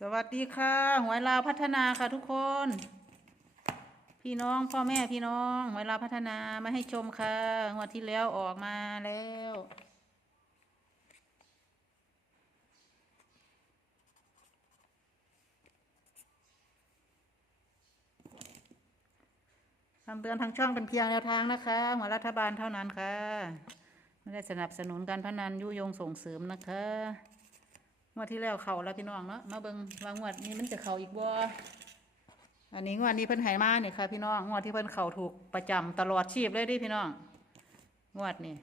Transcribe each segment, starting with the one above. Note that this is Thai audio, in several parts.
สวัสดีค่ะ หวยลาวพัฒนาค่ะทุกคน พี่น้องพ่อแม่พี่น้อง หวยลาวพัฒนามาให้ชมค่ะงวดที่แล้วออกมาแล้วคำเตือนทางช่องเป็นเพียงแนวทางนะคะหัวรัฐบาลเท่านั้นค่ะ ไม่ได้สนับสนุนการพนันยุยงส่งเสริมนะคะ งวดที่แล้วเขาแล้วพี่น้องเนาะมาเบิ่งว่างวดนี้มันจะเขาอีกบ่อันนี้งวดนี้เพิ่นให้มาเนี่ยค่ะ พี่น้องงวดที่เพิ่นเขาถูกประจำตลอดชีพเลยดิพี่น้องงวดนี้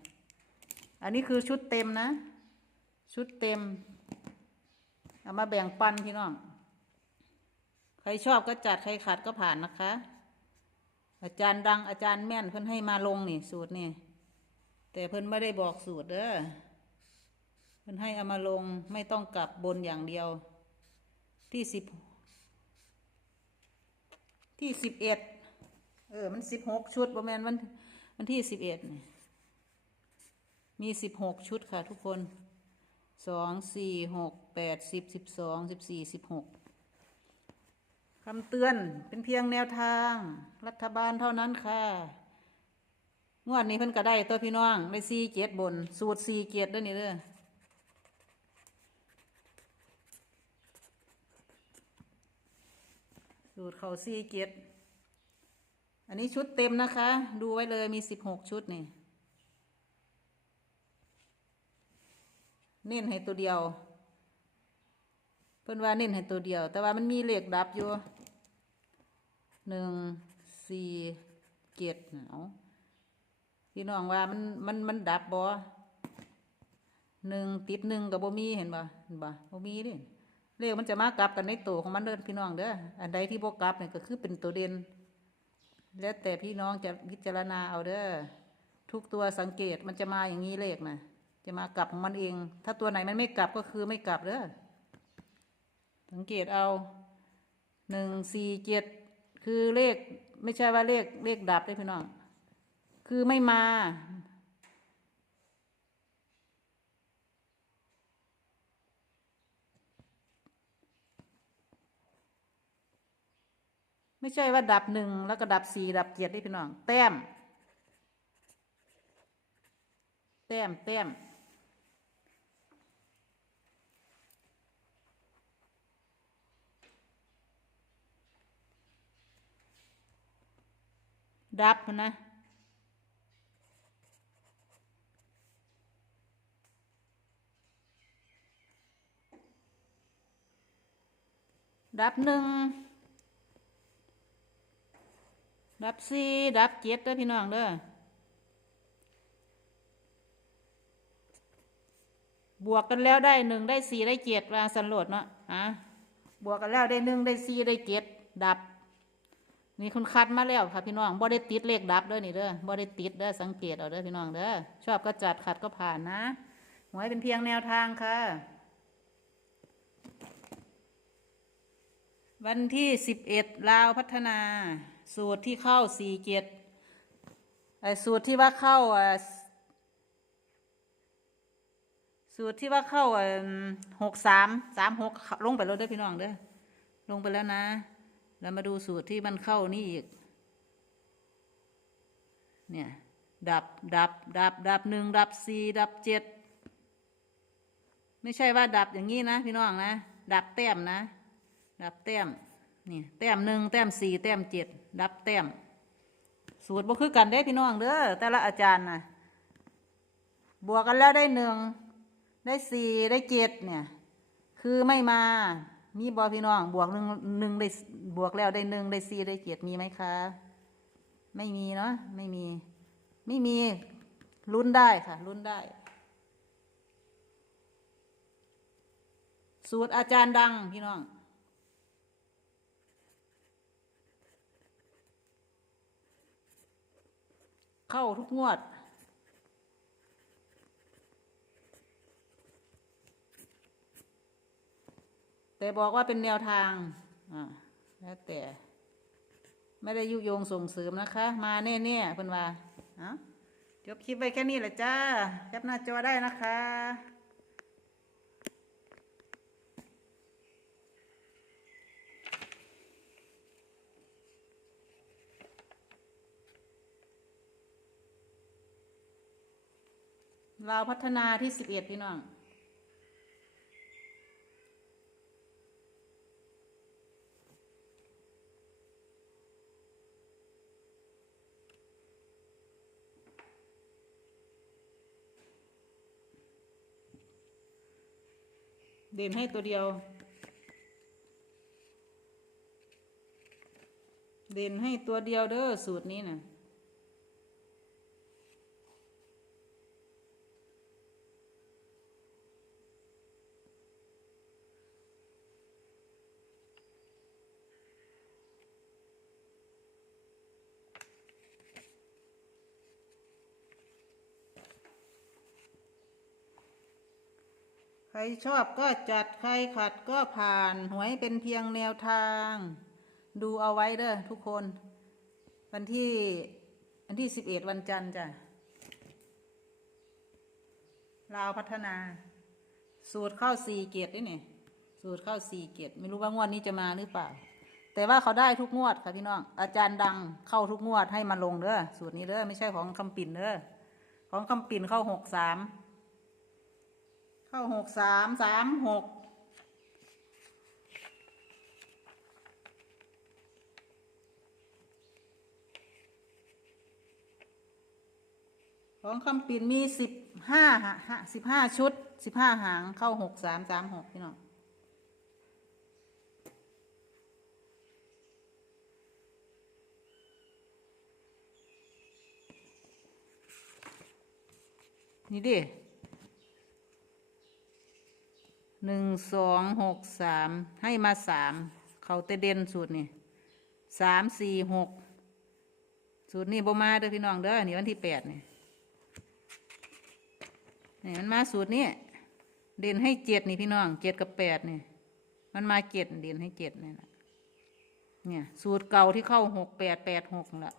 อันนี้คือชุดเต็มนะ ชุดเต็มเอามาแบ่งปันพี่น้อง ใครชอบก็จัดใครขัดก็ผ่านนะคะ อาจารย์ดังอาจารย์แม่นเพิ่นให้มาลงนี่สูตรนี่แต่เพิ่นไม่ได้บอกสูตรเด้อ มันให้เอามาลงไม่ต้องกลับบนอย่างเดียว ที่สิบที่สิบเอ็ดเออ มันสิบหกชุดประมาณวันวันที่สิบเอ็ดมีสิบหกชุดค่ะทุกคนสองสี่หกแปดสิบสิบสองสิบสี่สิบหกคำเตือนเป็นเพียงแนวทาง รัฐบาลเท่านั้นค่ะงวดนี้เพิ่นก็ได้ตัวพี่น้องได้สี่เจ็ดบน สูตรสี่เจ็ดด้วยนี่เด้อ สูตรเขาซีเจ็ดอันนี้ชุดเต็มนะคะ ดูไว้เลยมีสิบหกชุดนี่ เน้นให้ตัวเดียว เพิ่นว่าเน้นให้ตัวเดียว แต่ว่ามันมีเหลขดับอยู่หนึ่งสี่เจ็ดเอาพี่น้องว่ามันมันมันดับบ่หนึ่งติดหนึ่งกับบ่มีเห็นบ่เห็นบ่บ่มีเดิ เลขมันจะมากลับกันในตัวของมันเด้อพี่น้องเด้ออันใดที่บกลับเนี่ยก็คือเป็นตัวเด่นแล้วแต่พี่น้องจะพิจารณาเอาเด้อทุกตัวสังเกตมันจะมาอย่างนี้เลขนะจะมากลับของมันเอง ถ้าตัวไหนมันไม่กลับก็คือไม่กลับเด้อสังเกตเอาหนึ่งสี่เจ็ดคือเลข ไม่ใช่ว่าเลขเลขดับได้พี่น้อง คือไม่มา ไม่ใช่ว่าดับหนึ่งแล้วก็ดับสี่ดับเจ็ดได้พี่น้อง แต้ม แต้มแต้มดับนะดับหนึ่ง ดับสี่ดับเจ็ดเด้อพี่น้องเด้อบวกกันแล้วได้หนึ่งได้สี่ได้เจ็ดวาสันโหลดเนาะฮะบวกกันแล้วได้หนึ่งได้สี่ได้เจ็ดดับ นี่คุณคัดมาแล้วค่ะพี่น้องบ่ได้ติดเลขดับเด้อนี่เด้อบ่ได้ติดเด้อสังเกตเอาเด้อพี่น้องเด้อชอบก็จัดขัดก็ผ่านนะหวยเป็นเพียงแนวทางค่ะ วันที่สิบเอ็ดลาวพัฒนา สูตรที่เข้าสี่เจ็ดไอ้สูตรที่ว่าเข้าอะสูตรที่ว่าเข้าหกสามสามหกลงไปแล้วเด้อพี่น้องเด้อลงไปแล้วนะ แล้วมาดูสูตรที่มันเข้านี่อีก เนี่ย ดับดับ ดับ ดับหนึ่งดับสี่ดับเจ็ดไม่ใช่ว่าดับอย่างนี้นะ พี่น้องนะ ดับแต้มนะ ดับแต้ม นี่แต้มหนึ่งแต้มสี่แต้มเจ็ดดับแต้ม สูตรบ่คือกันได้พี่น้องเด้อแต่ละอาจารย์นะบวกกันแล้วได้หนึ่งได้สี่ได้เจ็ดเนี่ย คือไม่มามีบอพี่น้อง บวกหนึ่งหนึ่งได้บวกแล้วได้หนึ่งได้สี่ได้เจ็ดมีไหมคะ ไม่มีเนาะไม่มี ไม่มีลุ้นได้ค่ะลุ้นได้ สูตรอาจารย์ดังพี่น้อง เข้าทุกงวด แต่บอกว่าเป็นแนวทางอ่าแล้วแต่ ไม่ได้ยุโยงส่งเสริมนะคะ มาแน่ๆเพิ่นว่าอ้าจบคลิปไว้แค่นี้แหละจ้าแคปหน้าจอได้นะคะ ลาวพัฒนาที่สิบเอ็ดพี่น้องเด่นให้ตัวเดียว เด่นให้ตัวเดียวเด้อสูตรนี้นะ่ะ ใครชอบก็จัดใครขัดก็ผ่าน หวยเป็นเพียงแนวทาง ดูเอาไว้เด้อทุกคน วันที่วันที่สิบเอ็ดวันจันทร์จ้ะลาวพัฒนา สูตรข้าวสี่เกียรตินี่นี่สูตรข้าวสี่เกียรติไม่รู้ว่างวดนี้จะมาหรือเปล่า แต่ว่าเขาได้ทุกงวดค่ะพี่น้อง อาจารย์ดังเข้าทุกงวดให้มาลงเด้อสูตรนี้เด้อไม่ใช่ของคำปิ่นเด้อของคำปิ่นเข้าหกสาม เข้าหกสามสามหกของคำปิ่นมีสิบห้าสิบห้าชุดสิบห้าหางเข้าหกสามสามหกพี่น้องนี่ดิ หนึ่งสองหกสามให้มาสามเขาเตเด่นสูตรนี่สามสี่หกสูตรนี่บ่มาเด้อพี่น้องเด้อนี่วันที่แปดนี่นี่มันมาสูตรนี้เด่นให้เจ็ดนี่พี่น้องเจ็ดกับแปดนี่มันมาเจ็ดเด่นให้เจ็ดนี่แหละเนี่ย สูตรเก่าที่เข้าหกแปดแปดหกละ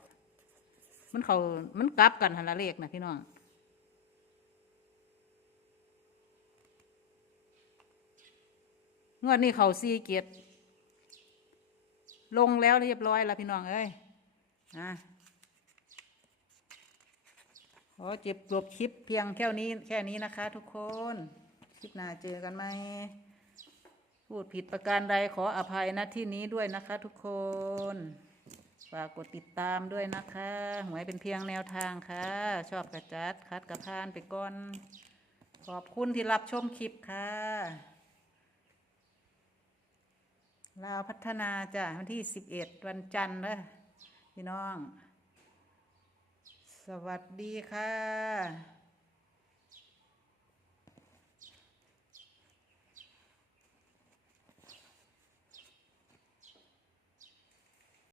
มันเขามันกลับกันหันละเลขนะพี่น้อง งวดนี้เขาซีเกียรติลงแล้วเรียบร้อยแล้วพี่น้องเอ้ยนะขอเจ็บจบคลิปเพียงแค่นี้แค่นี้นะคะ ทุกคน คลิปหน้าเจอกันไหมพูดผิดประการใดขออภัยณที่นี้ด้วยนะคะ ทุกคนฝากกดติดตามด้วยนะคะหวยเป็นเพียงแนวทางค่ะ ชอบกระจัดคัดกระพานไปก่อน ขอบคุณที่รับชมคลิปค่ะ ลาวพัฒนาจ้ะวันที่สิบเอ็ดวันจันทร์เลยพี่น้อง สวัสดีค่ะ